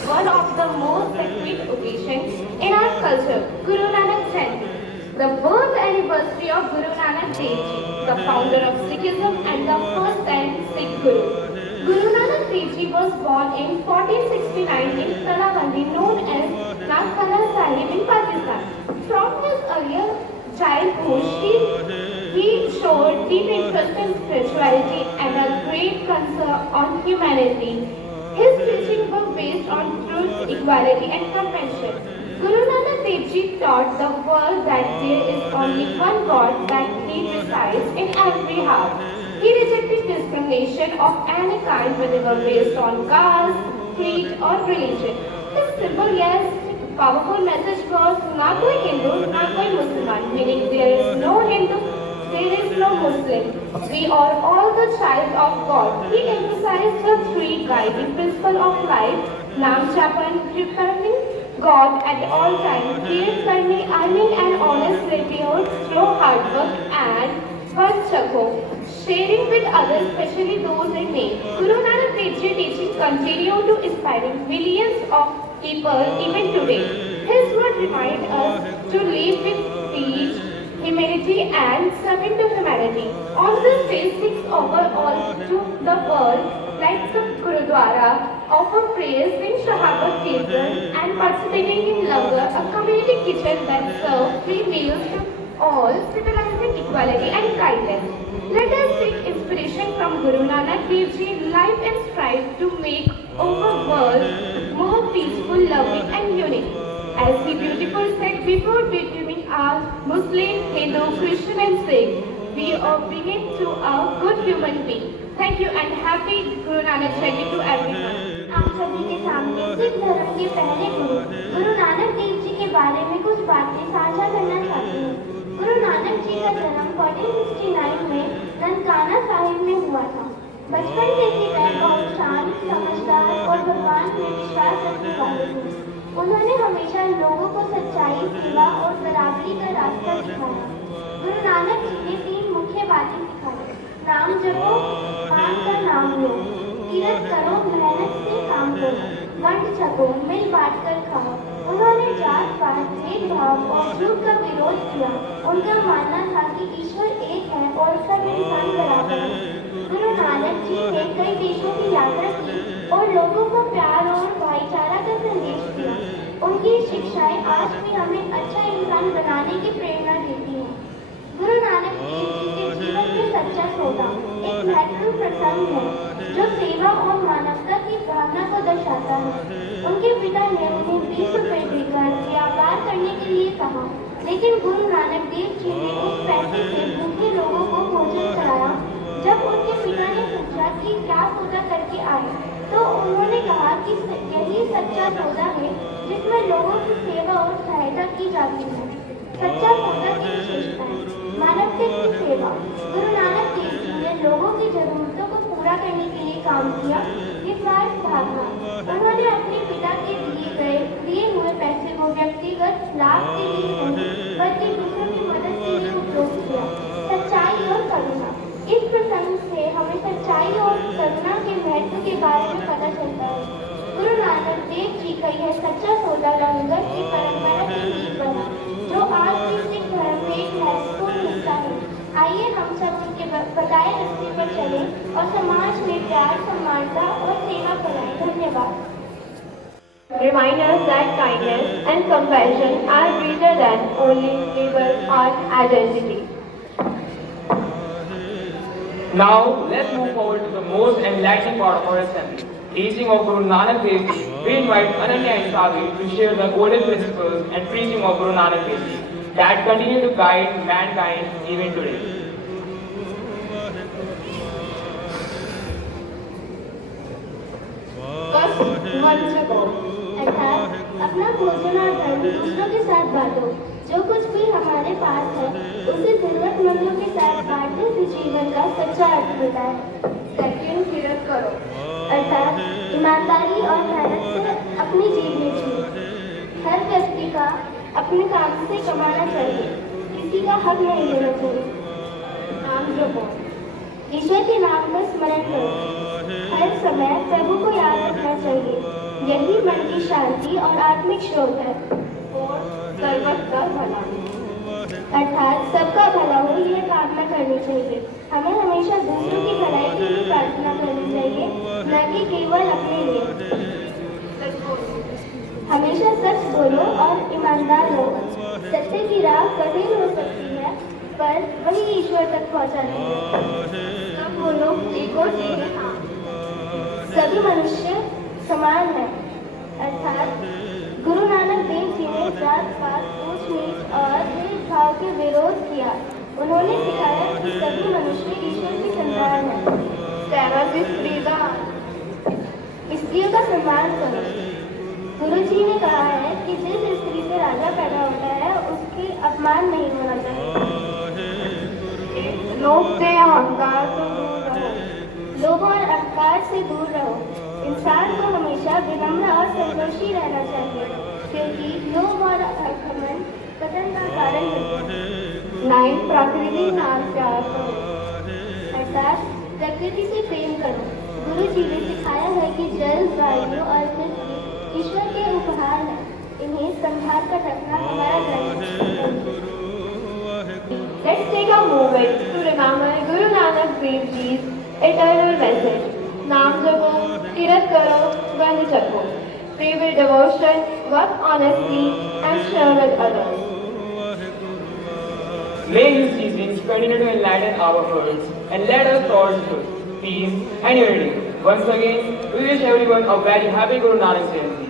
one of the most sacred occasions in our culture, Guru Nanak Jayanti, the birth anniversary of Guru Nanak Dev Ji, the founder of Sikhism and the first and Sikh Guru. Guru Nanak Dev Ji was born in 1469 in Talabandi, known as Nankana Sahib in Pakistan. From his earlier childhood, he showed deep interest in spirituality and a great concern on humanity. His teachings were based on truth, equality, and compassion. Guru Nanak Dev Ji taught the world that there is only one God, that He resides in every heart. He rejected discrimination of any kind, whether based on caste, creed, or religion. His simple yet powerful message was "Na koi Hindu, na koi Musliman," meaning there is no Hindu, there is no Muslim. We are all the child of God. He emphasized the three guiding principles of life: Nam Japan, remembering God at all times, care, learning, earning an honest livelihood through hard work, and Vanchako, sharing with others, especially those in need. Guru Nanak Dev Ji teachings continue to inspire millions of people even today. His word remind us to live with peace, humility, and serving to humanity. On this day, Sikhs offer all to the world, like the Gurudwara, offer prayers in Shahabat Kirtan and participating in Langar, a community kitchen that serves free meals to all, symbolizing equality and kindness. Let us take inspiration from Guru Nanak Dev Ji life and strive to make our world more peaceful, loving, and unique. As he beautifully said, before becoming a Muslim, Hindu, Christian, and Sikh, we are beginning to a good human being. Thank you and happy Guru Nanak Jayanti to everyone. आप सभी के सामने सिख धर्म के पहले गुरु गुरु नानक देव जी के बारे में कुछ बातें साझा करना चाहती हूँ। गुरु नानक जी का जन्म 1469 में ननकाना साहिब में हुआ था। बचपन से ही वह बहुत शांत, समझदार और भगवान में विश्वास रखने वाले थे। उन्होंने हमेशा लोगों को सच्चाई, सेवा और बराबरी का रास्ता दिखाया। गुरु नानक जी ने 3 मुख्य बातें सिखाई: नाम जपो, पान का नाम लो, तीरथ करो, मेहनत से काम करो, वंड छको, मिल बांट कर खाओ। उन्होंने जात पात, भेदभाव और झूठ का विरोध किया। उनका मानना था कि ईश्वर एक है और सब इंसान बराबर है। गुरु नानक जी ने कई देशों की यात्रा की और लोगों को प्यार और भाईचारा का संदेश दिया। उनकी शिक्षाएं आज भी हमें अच्छा इंसान बनाने की प्रेरणा देती हैं। गुरु नानक देव जी के जीवन में सच्चा सौदा एक महत्वपूर्ण प्रसंग है जो सेवा और मानवता की भावना को दर्शाता है। उनके पिता ने उन्हें 20 रुपए देकर व्यापार करने के लिए कहा, लेकिन गुरु नानक देव जी ने उस पैसे से भूखे लोगों को भोजन कराया। जब उनके पिता ने पूछा कि क्या सौदा करके आए, तो उन्होंने कहा कि यही सच्चा सौदा है जिसमें लोगों की सेवा और सहायता की जाती है। सच्चा सौदा की विशेषताएं: मानवता की सेवा। गुरु नानक देव जी ने लोगों की जरूरतों को पूरा करने के लिए काम किया। निस्वार्थ भावना। उन्होंने अपने पिता के दिए हुए पैसे को व्यक्तिगत लाभ के लिए नहीं, बल्कि दूसरों की मदद के लिए उपयोग किया। सच्चाई और करुणा। इस प्रसंग से हमें सच्चाई और करुणा के महत्व के बारे में पता चलता है। गुरु नानक देव जी का यह सच्चा सौदा लंगर की परंपरा से बीज बना, जो आज भी सिख धर्म में एक महत्वपूर्ण हिस्सा है। आइए हम सब उनके बताए रास्ते पर चलें और समाज में प्यार, समानता और सेवा फैलाएं। धन्यवाद। Remind us that kindness and compassion are greater than only label or identity. Now, let's move forward to the most enlightening part of our assembly, teaching of Guru Nanak Dev Ji. We invite Ananya and Savi to share the golden principles and preaching of Guru Nanak Dev Ji that continue to guide mankind even today. अर्थात अपना भोजन और धर्म दूसरों के साथ बांटो। जो कुछ भी हमारे पास है उसे जरूरतमंदों के साथ बांटने से जीवन का सच्चा अर्थ मिलता है। सेकंड, किरत करो। अर्थात ईमानदारी और मेहनत से अपनी जीवनी जिए। हर व्यक्ति का अपने काम से कमाना चाहिए, किसी का हक नहीं लेना चाहिए। नाम जपो। ईश्वर के नाम का स्मरण करो। हर समय प्रभु को याद रखना चाहिए। यही मन की शांति और आत्मिक स्रोत है। और सर्वत्र का भला। अर्थात सबका भला हो यह कामना करनी चाहिए। हमें हमेशा दूसरों की भलाई के लिए प्रार्थना करनी चाहिए, न कि केवल अपने लिए। सच बोलो। हमेशा सच बोलो और ईमानदार रहो। सत्य की राह कठिन हो सकती है, पर वही ईश्वर तक पहुंचाती है। सब बोलो, एक और चीजें हाँ। सभी मनुष्य समान हैं। अर्थात गुरु नानक देव जी ने जात पात, ऊंच नीच और भेदभाव के विरोध किया। उन्होंने सिखाया कि सभी मनुष्य ईश्वर की संतान हैं। Sarah is Frida. स्त्रियों का सम्मान करो। गुरु जी ने कहा है कि जिस स्त्री से राजा पैदा होता है उसके अपमान नहीं होना चाहिए। लोभ से अहंकार से दूर रहो। लोभ और अहंकार से दूर रहो। इंसान को हमेशा विनम्र और संतोषी रहना चाहिए, क्योंकि लोभ और घमंड पतन का कारण होते हैं। 9 प्रकृति नाम प्यार करो। अर्थात प्रकृति से प्रेम करो। गुरु जी ने सिखाया है कि जल, वायु और पृथ्वी ईश्वर के उपहार हैं। इन्हें संभाल कर रखना हमारा दायित्व है। Let's take a moment to remember Guru Nanak Dev Ji's eternal message. नाम जपो, किरत करो, वह जपो. Pray with devotion, work honestly, and share with others. May His teachings continue to enlighten our hearts and lead us towards truth, peace, and unity. Once again, we wish everyone a very happy Guru Nanak Jayanti.